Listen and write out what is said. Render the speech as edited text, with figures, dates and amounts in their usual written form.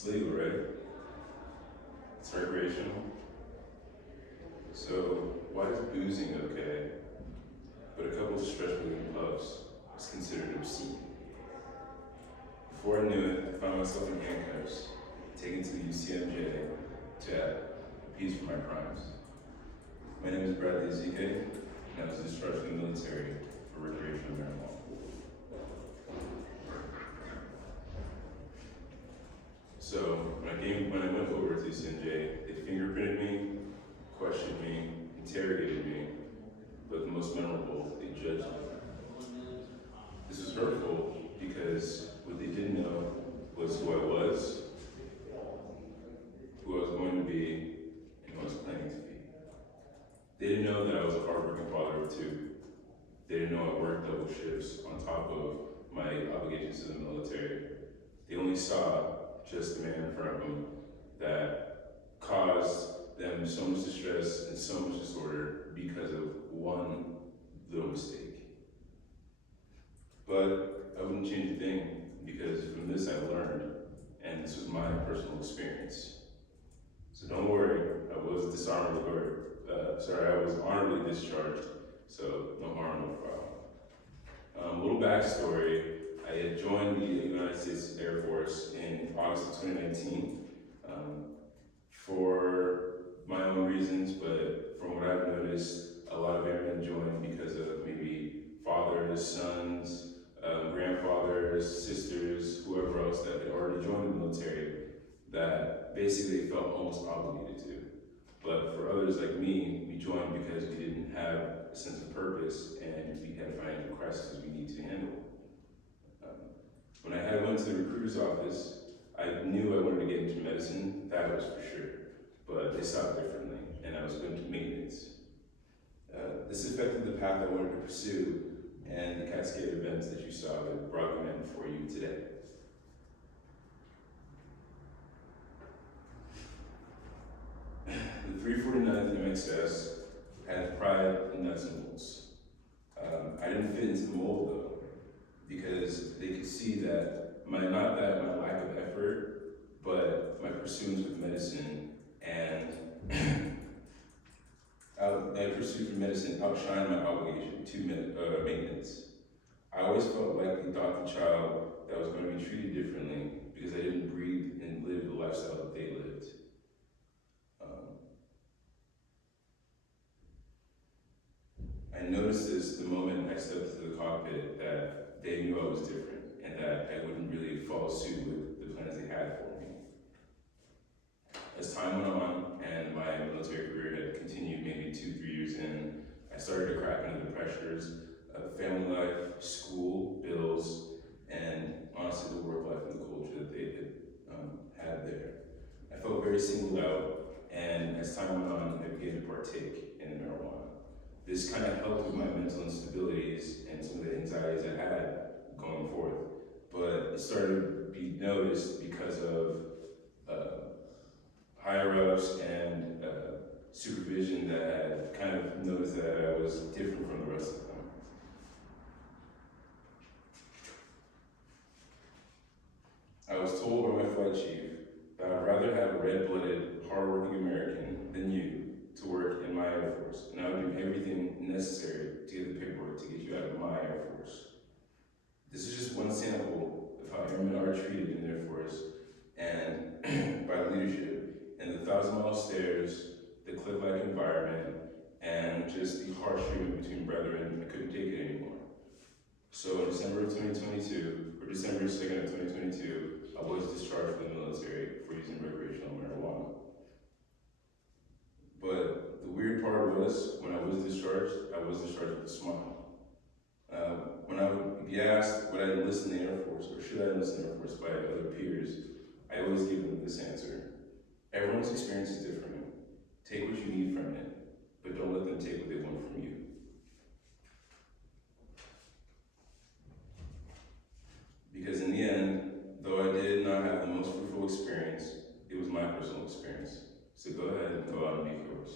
It's legal, right? It's recreational. So why is boozing okay, but a couple of stretch-wielding puffs is considered obscene? Before I knew it, I found myself in handcuffs, taken to the UCMJ to appease for my crimes. My name is Bradley Ezike, and I was discharged from the military for recreational marijuana. So when I went over to UCMJ, they fingerprinted me, questioned me, interrogated me, but the most memorable, they judged me. This was hurtful because what they didn't know was who I was, who I was going to be, and who I was planning to be. They didn't know that I was a hardworking father of two. They didn't know I worked double shifts on top of my obligations to the military. They only saw just the man in front of them that caused them so much distress and so much disorder because of one little mistake. But I wouldn't change a thing because from this I learned, and this was my personal experience. So don't worry, I was honorably discharged, so no harm, no foul. Little backstory, I had joined the United States Air Force in August of 2019 for my own reasons, but from what I've noticed, a lot of airmen join because of maybe fathers, sons, grandfathers, sisters, whoever else that had already joined the military that basically felt almost obligated to. But for others like me, we joined because we didn't have a sense of purpose and we had financial crises we need to handle. When I went to the recruiter's office, I knew I wanted to get into medicine, that was for sure, but they saw it differently, and I was going to maintenance. This affected the path I wanted to pursue and the cascade of events that you saw that brought them in for you today. The 349th MXS had pride and nuts and bolts. I didn't fit into the mold though, because they could see that my lack of effort, but my pursuits with medicine and my pursuit for medicine outshined my obligation to maintenance. I always felt like they thought the child that was going to be treated differently because I didn't breathe and live the lifestyle that they lived. I noticed this the moment I stepped into the cockpit that they knew I was different and that I wouldn't really follow suit with the plans they had for me. As time went on and my military career had continued maybe 2-3 years in, I started to crack under the pressures of family life, school, bills, and honestly the work life and the culture that they had there. I felt very singled out, and as time went on, I began to partake in marijuana. This kind of helped with my mental instabilities and some of the anxieties I had going forth. But it started to be noticed because of higher ups and supervision that had kind of noticed that I was different from the rest of them. I was told by my flight chief that I'd rather have a red-blooded, hardworking American than you to work in my Air Force, and I would do everything necessary to get the paperwork to get you out of my Air Force. This is just one sample of how airmen are treated in the Air Force and by leadership, and the 1,000-mile stairs, the cliff-like environment, and just the harsh treatment between brethren. I couldn't take it anymore. So in December of 2022, or December 2nd of 2022, I was discharged from the military for using recreational marijuana. But the weird part was, when I was discharged with a smile. When I would be asked would I enlist in the Air Force, or should I enlist in the Air Force by other peers, I always give them this answer. Everyone's experience is different. Take what you need from it, but don't let them take what they want from you. Because in the end, though I did not have the most fruitful experience, it was my personal experience. So go ahead and go out and be yours.